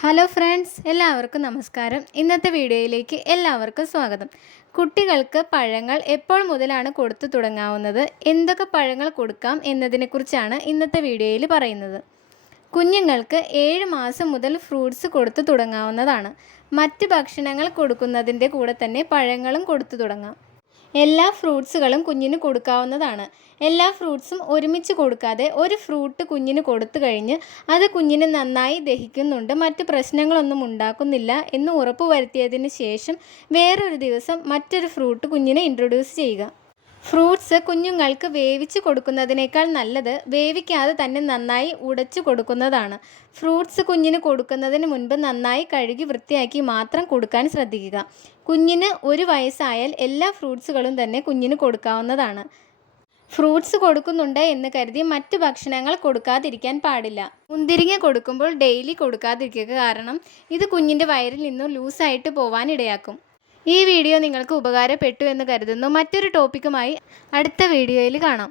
Hello friends, എല്ലാവർക്കും നമസ്കാരം. ഇന്നത്തെ വീഡിയോയിലേക്ക് എല്ലാവർക്കും സ്വാഗതം. കുട്ടികൾക്ക് പഴങ്ങൾ എപ്പോൾ മുതലാണ് കൊടുത്തു തുടങ്ങാവുന്നത്, എന്തൊക്കെ പഴങ്ങൾ കൊടുക്കാം എന്നതിനെക്കുറിച്ചാണ് ഇന്നത്തെ വീഡിയോയിൽ പറയുന്നത്. കുഞ്ഞുങ്ങൾക്ക് 7 മാസം മുതൽ ഫ്രൂട്ട്സ് കൊടുത്തു തുടങ്ങാവുന്നതാണ്. മറ്റ് ഭക്ഷണങ്ങൾ കൊടുക്കുന്നതിൻ്റെ കൂടെ തന്നെ പഴങ്ങളും കൊടുത്തു തുടങ്ങാം. എല്ലാ ഫ്രൂട്ട്സുകളും കുഞ്ഞിന് കൊടുക്കാവുന്നതാണ്. എല്ലാ ഫ്രൂട്ട്സും ഒരുമിച്ച് കൊടുക്കാതെ ഒരു ഫ്രൂട്ട് കുഞ്ഞിന് കൊടുത്തു കഴിഞ്ഞ് അത് കുഞ്ഞിന് നന്നായി ദഹിക്കുന്നുണ്ട്, മറ്റ് പ്രശ്നങ്ങളൊന്നും ഉണ്ടാക്കുന്നില്ല എന്ന് ഉറപ്പുവരുത്തിയതിന് ശേഷം വേറൊരു ദിവസം മറ്റൊരു ഫ്രൂട്ട് കുഞ്ഞിന് ഇൻട്രൊഡ്യൂസ് ചെയ്യുക. ഫ്രൂട്ട്സ് കുഞ്ഞുങ്ങൾക്ക് വേവിച്ച് കൊടുക്കുന്നതിനേക്കാൾ നല്ലത് വേവിക്കാതെ തന്നെ നന്നായി ഉടച്ചു കൊടുക്കുന്നതാണ്. ഫ്രൂട്ട്സ് കുഞ്ഞിന് കൊടുക്കുന്നതിന് മുൻപ് നന്നായി കഴുകി വൃത്തിയാക്കി മാത്രം കൊടുക്കാൻ ശ്രദ്ധിക്കുക. കുഞ്ഞിന് 1 വയസ്സായാൽ എല്ലാ ഫ്രൂട്ട്സുകളും തന്നെ കുഞ്ഞിന് കൊടുക്കാവുന്നതാണ്. ഫ്രൂട്ട്സ് കൊടുക്കുന്നുണ്ട് എന്ന് കരുതി മറ്റ് ഭക്ഷണങ്ങൾ കൊടുക്കാതിരിക്കാൻ പാടില്ല. മുന്തിരിങ്ങ കൊടുക്കുമ്പോൾ ഡെയിലി കൊടുക്കാതിരിക്കുക, കാരണം ഇത് കുഞ്ഞിൻ്റെ വയറിൽ നിന്നും ലൂസായിട്ട് പോവാൻ ഇടയാക്കും. ഈ വീഡിയോ നിങ്ങൾക്ക് ഉപകാരപ്പെട്ടു എന്ന് കരുതുന്നു. മറ്റൊരു ടോപ്പിക്കുമായി അടുത്ത വീഡിയോയിൽ കാണാം.